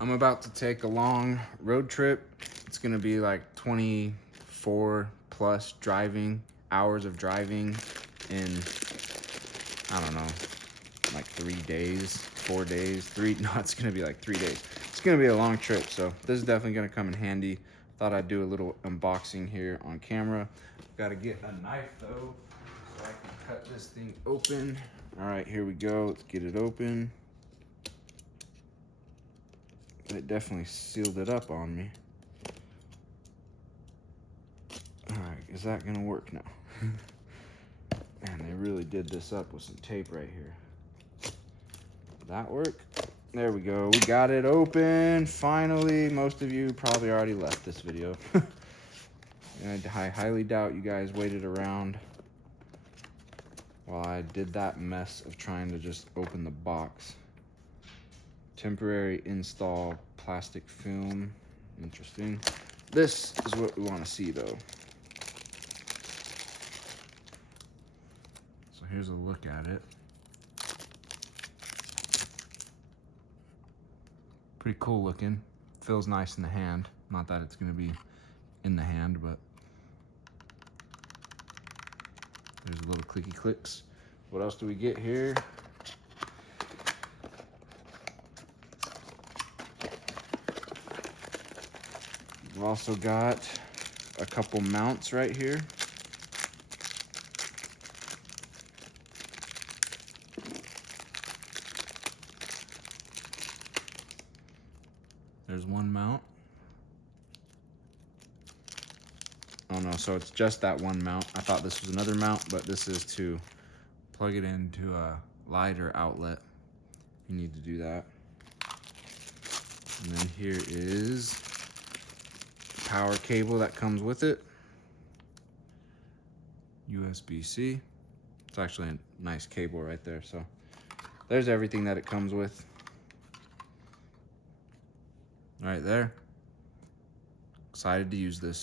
I'm about to take a long road trip. It's gonna be like 24 plus hours of driving in, I don't know, like 3 days, 4 days, no, it's gonna be like 3 days. It's gonna be a long trip, so this is definitely gonna come in handy. Thought I'd do a little unboxing here on camera. Gotta get a knife though, so I can cut this thing open. All right, here we go, let's get it open. It definitely sealed it up on me. All right, is that gonna work now? Man, they really did this up with some tape right here. Did that work? There we go, we got it open, finally. Most of you probably already left this video. And I highly doubt you guys waited around while I did that mess of trying to just open the box. Temporary install plastic film. Interesting. This is what we want to see though. So here's a look at it. Pretty cool looking. Feels nice in the hand. Not that it's going to be in the hand, but there's little clicky clicks. What else do we get here? We've also got a couple mounts right here. There's one mount. Oh no, so it's just that one mount. I thought this was another mount, but this is to plug it into a lighter outlet. You need to do that. And then here is the power cable that comes with it. USB-C. It's actually a nice cable right there. So there's everything that it comes with. Right there. Excited to use this.